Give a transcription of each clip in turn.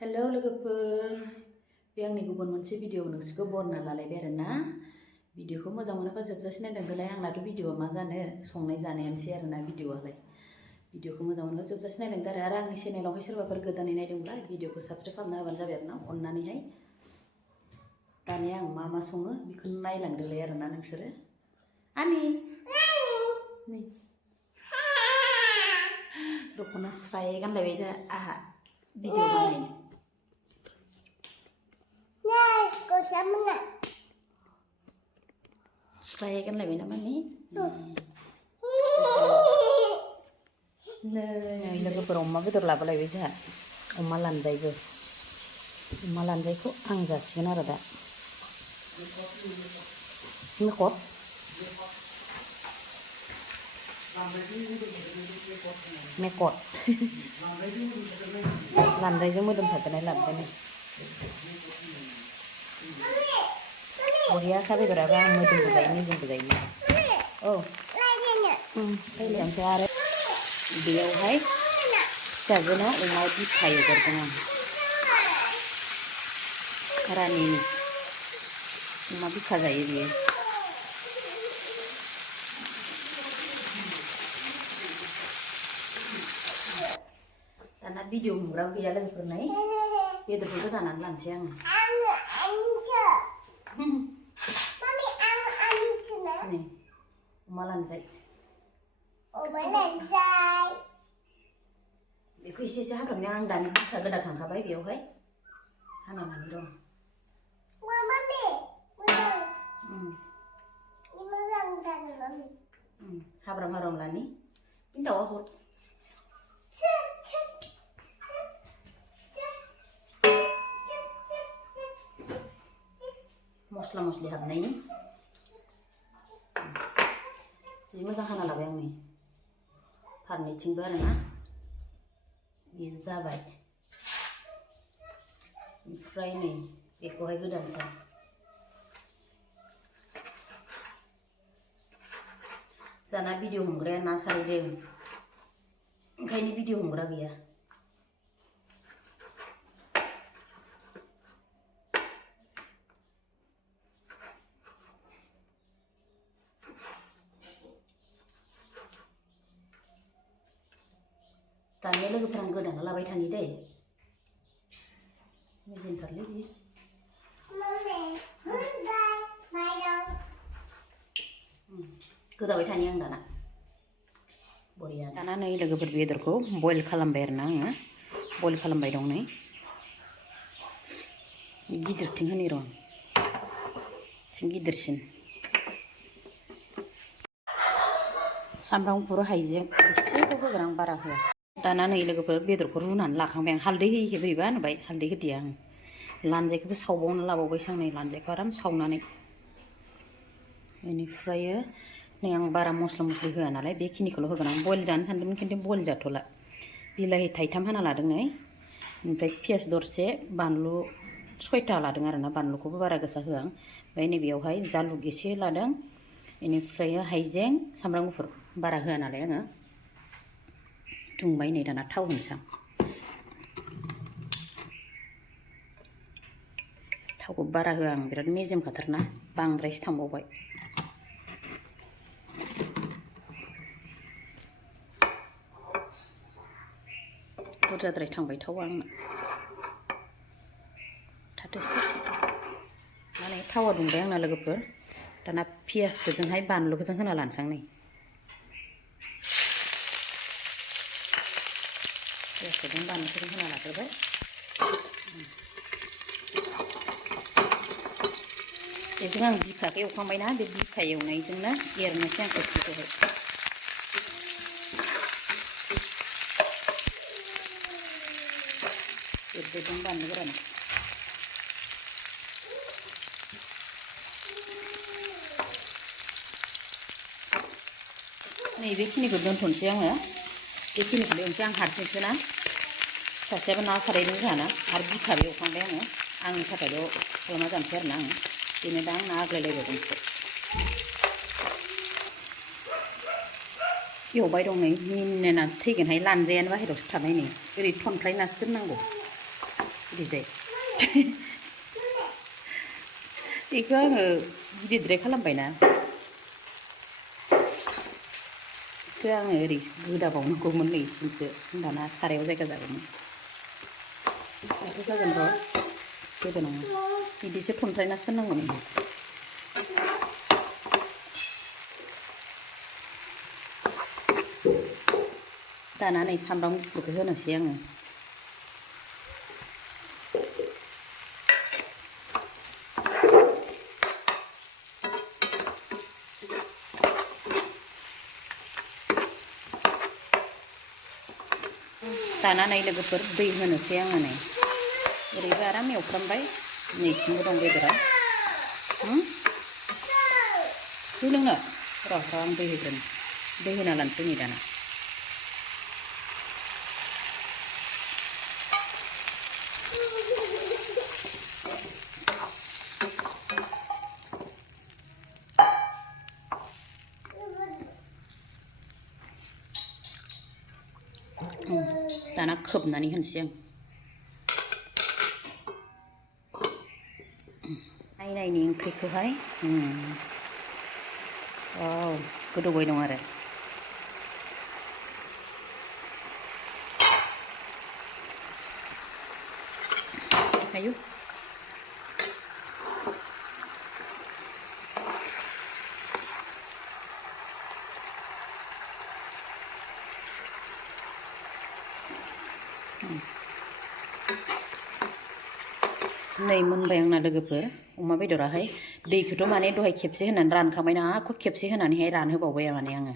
Hello लोगोफोर बे आंनि गुबुन मोनसे भिडिअ नोंसोरखौ बरना लालायबाय आरोना भिडिअखौ मोजां मोनोबा जोबजासिम नायदोंलाय आंनाथ' भिडिअआ मा जानो संनाय जानायानोसै आरोना भिडिअआलाय भिडिअखौ मोजां मोनोबा जोबजासिम नायदों आरो आंनि चेनेलावहाय सोरबाफोर गोदानै नायदोंब्ला भिडिअखौ साबस्क्राइब खालामना होबानो जाबाय आरोना अननानैहाय दानिया आं मा सङो बेखौ नायलांदोलाय आरोना नोंसोरो आनि नै दख'ना स्राय गानलायबाय जों आहा भिडिअ बानायनो स्राय गानलायबाय नामा नै लोगोफोर अमा बेदर लाबोलायबाय जोंहा अमा लानजायखौ आं जासिगोन आरो दा मेकद लानजायजों मोदोम थादेरनाय लाबोबाय बरियाखा बेदराबो आं मोदोमबो जायो मेजेमबो जायो औ ओमफ्राय आरो बेयावहाय फिसाजोना अमा बिखा एवगोरदों आं रानिनि अमा बिखा जायो बियो दाना भिडिअ हमग्रा गैया लोगोफोर नै बेदरखौ गोदानानै लानोसै आङो नै अमा लानजाय बेखौ एसे हाफ्रामनाया आं दानि बिखा गोदाखांखाबाय बेयावहाय हानानै दं हाब्राम लानि दाउआ हर मस्ला मस्लि हाबनायनि जि मोजां हाना लाबाय आं नै फारनैथिंबो आरोना बे जाबाय ओमफ्राय नै बेखौहाय गोदानोसै जाना भिडिअ हमग्राया ना सारैदों ओंखायनो भिडिअ हमग्रा गैया दानिया लोगोफोर आं गोदाना लाबाय थानि दै मेजेमथारलै बि गोदाबाय थानि आं दाना बरिया दाना नै लोगोफोर बेदरखौ बयल खालामबाय आरोना आङो बयल खालामबाय दं नै गिदिरथिं होनि र' थिं गिदिरसिन सामब्राम गुफुर हाइजें एसेल' होगोन आं बारा होआ दाना नै लोगोफोर बेदरखौ रुनानै लाखांबाय आं हालदै होयै बोरैबा होनबाय हालदै होदिया आं लानजायखौबो सावबावना लाबावबायसो आं नै लानजायखौ आराम सावनानै बेनिफ्राय नै आं बारा मस्ला मस्लि होआ नालाय बेखिनिखौल' होगोन आं बयल जानो सानदोंमोन खिन्थु बयल जाथ'ला बिलाहि थाइथाम हाना लादों नै ओमफ्राय पियास दरसे बानलु 6टा लादों आरोना बानलुखौबो बारा गोसा होआ आं ओमफ्राय नैबेयावहाय जालुक एसे लादों बेनिफ्राय हाइजें सामब्राम गुफुर बारा होआ नालाय आङो दुंबाय नै दाना थाव होनोसै आं थावखौ बारा होआ आं बिराद मेजेम खाथारना बांद्रायसो थांबावबाय बुरजाद्राय थांबाय थावा आंना थाथोसै माने थावा दुंबाय आंना लोगोफोर दाना पियासखौजोंहाय बानलुखौजों होना लानोसै आं नै पियासखौजों बानलुखौजों होना लाग्रोबाय बेजों आं बिखाखौ एवखांबायना बे बिखा एवनायजोंनो एरनोसै आं खोस्लिखौहाय एरदों बानलु गोराना नै बेखिनिखौ दोनथ'नोसै आङो बेखिनिखौ एवनोसै आं हारसिंसो ना सासेयाबो ना सारायदों जोंहाना आरो बिखाबो एवखांबाय आङो आंनि थाखायल' खालामना जानोसै आरोना आङो बेनो दा आंना आग्लायलायबावदोंसो एवबाय दं नै मिनिनासो थैगोनहाय लानजायानो बाहेरायावसो थाबाय नै ओरै थनख्लायनासो दोननांगौ Đi dậy. Iku आङो गिदिरद्राय खालामबाय ना. Iku आङो ओरै गोदाबावनांगौमोन नै इसिमसो. होनबाना सारायाव जायगा जागौमोन. Dapat जागोन र'. जेबो नङा. बिदिसो थन्थ्रायनासो दोननांगौ नै. दाना नै सामब्राम गुफुरखौ होनोसै आङो. दाना नै लोगोफोर दै होनोसै आङो नै. ओरैबो आराम एवफ्रामबाय. नैथिंबो दं बेदरा. दै लोंनो? र' आं दै होग्रोनि. दै होना लानोसै नै दाना. दाना खोबनानै होनोसै आं. नायनायनि ओंख्रिखौहाय गोदौबाय दं आरो. आयु नै मोनबाय आंना लोगोफोर अमा बेदराहाय. दैखौथ' माने दहाय खेबसे होनानै रानखांबाय ना आरो खेबसे होनानैहाय रानहोबावबाय माने आङो.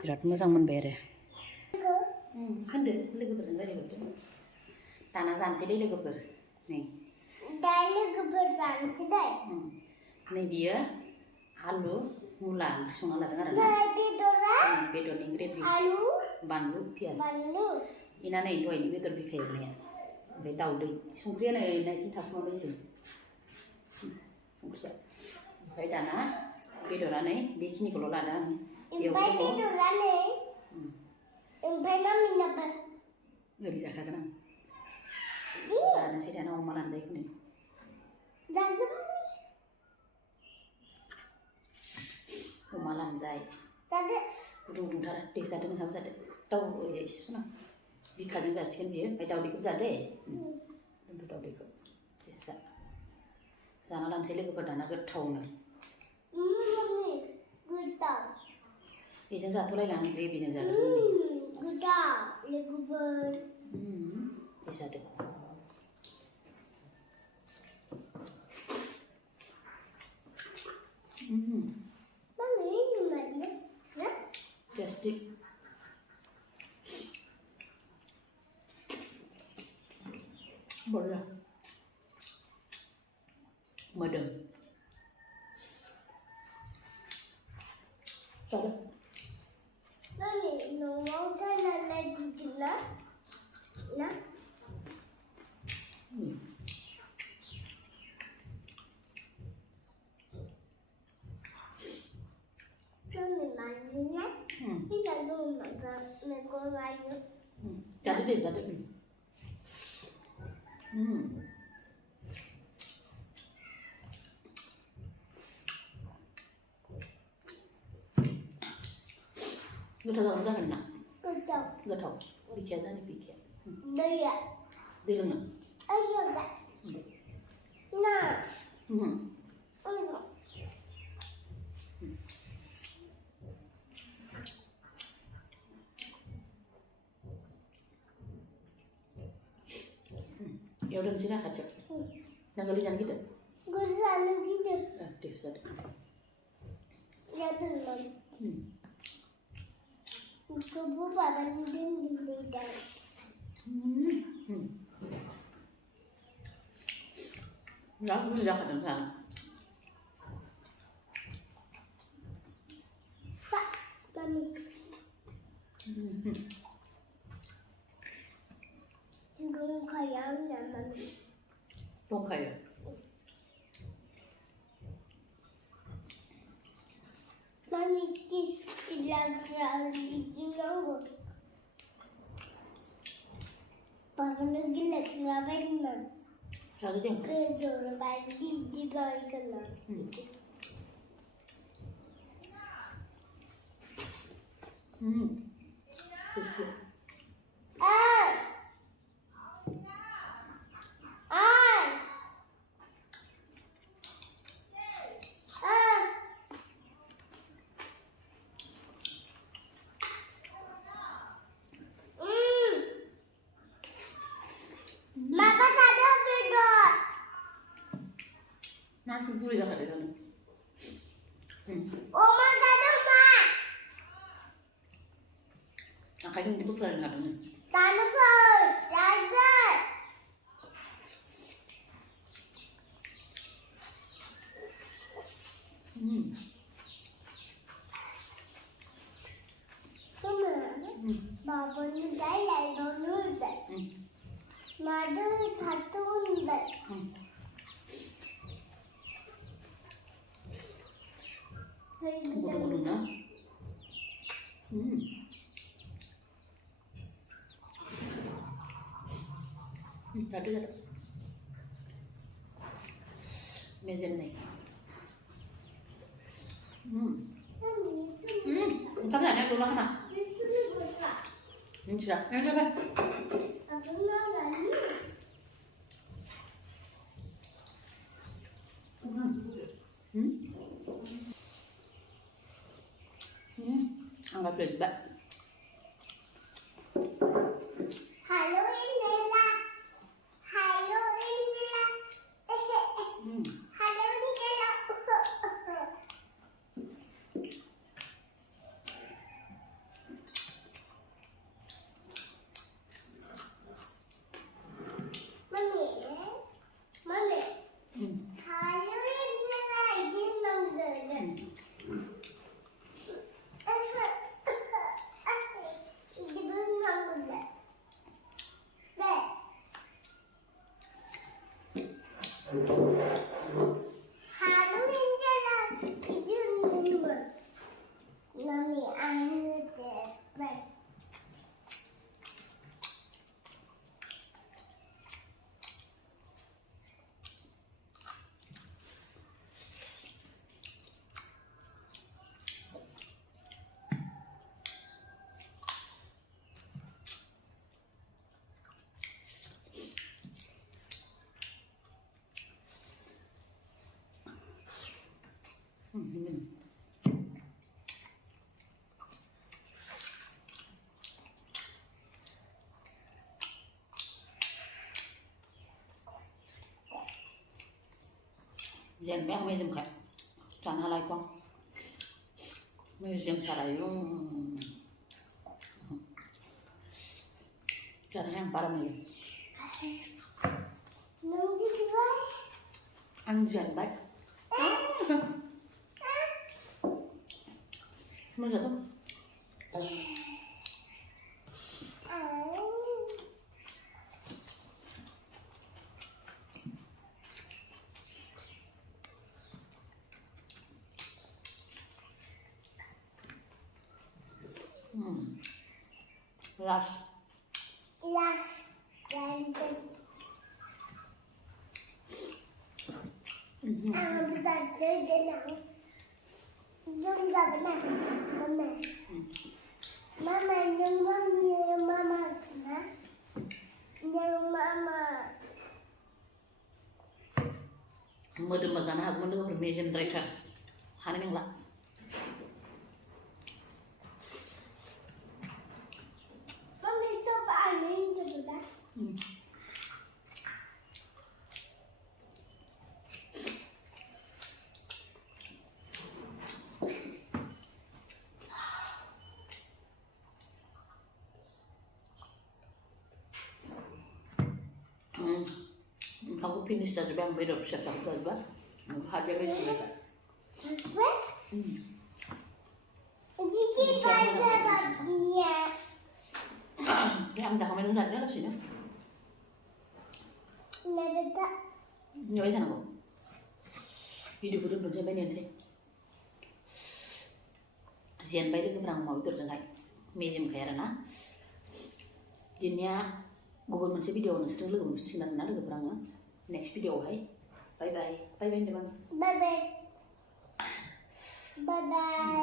बिराद मोजां मोनबाय आरो. होनदो लोगोफोरजों रायलायहरदो. दाना जानोसै दे लोगोफोर. नै दा लोगोफोर जानोसै दे. नै बियो आलु मुला ओंख्रि संना लादों आरो ना. बेदरा बेदरनि ग्रेभि. आलु बानलु पियास. इना नै दहायनि बेदर बिखा एवनाया. ओमफ्राय दाउदै. संख्रिया नै नायथिं थाखुमाबायसो. संख्रिया. ओमफ्राय दाना बेदरा नै बेखिनिखौल' लादों आं. ओमफ्राय बेदरा नै. ओमफ्राय मामिनाबो. ओरै जाखागोन आं. जानोसै दाना अमा लानजायखौनो. जाजोब अमा लानजाय. जादो. गुदुं गुदुंथार. दे जादो नोंहाबो जादो. दाउ ओरैजाय एसे सना. बिखाजों जासिगोन बियो. ओमफ्राय दाउदैखौबो जादे. दोनथ' दाउदैखौ. दे जा. जाना लानोसै लोगोफोर दाना गोथावनो. गोथाव. बेजों जाथ'लायला आं ग्रेभिजों जागोन। गोथाव लोगोफोर. दे जादो. Mami, gimana? Ya? Tasty. Boleh. Madam. Tahu? Mami, mau kan lagi gila? Nah. Mami mandinya? Bisa dulu Mekod lagi. Jadi deh, jadi. Gothau जागोन ना? Gothau. Gothau. Bikin aja nih bikin. Iya. Di mana? Ayo dah. Nah. Ayo. Ya udah sini kacau. Nah kalau jangan gitu. Gue sana gitu. Deh sadar. Ya dulu. Coba pada mungkin beda. Nggak, aku sudah kadang sana. Pak, mami. Dong kayaknya mami. Dong kayak. Mami tidak terlalu tinggal. Pada Babanı gülek rabenle. Satu dia. Kızım ben di baykana. Susu. Ay. Ay. Ay. Mama tadi tidur. Nasi gurih dah ada sana. Oma tadi mak. Makanya di bukan ada ni. Sana pun jaga. Babanı derler donur der. Madı tatun der. Bodoh-bodoh na. Ada. Mezen ni. Entah nak nak tulah nak. Ini sudah. Yang apa? Anggap lebat. Halo Indela. Halo Indela. Halo Indela. Mami. Mami. Halo Indela. Ini nongol. Ini belum nongol. Halo Indela. Ini nongol. Mami, anu deh. Jangan bang mezen kat. Jangan halai kong. Mezen cara yung. Cara yang parah mezen. Nunggu dua. Anjan baik. Masa tu? Las. Las. Lanjai. Besar jenang. Jom tak benar. Mama. Mama jom mama sana. Jom mama. Mode mazan hak mode mezen treasure. Hanin yang lah. Mami coba angin coba. Kamu finish dah bang beda siap siap dah juga. Hajar mezen mereka. Apa? Jadi pasal babnya. Yang dah kami nunggu ada sini. Nada tak. Nyawa sana kok. Hidup betul betul banyak sih. Sian bayi itu perang mau betul sangat. Mezen kaya rana. Jinnya गुबुन मोनसे भिडिअआव नोंसोरजों लोगो मोनफिनसिगोन आरोना लोगोफोर आङो next भिडिअआवहाय बाय बाय बाय बाय होनदों आं Bye bye. Bye bye.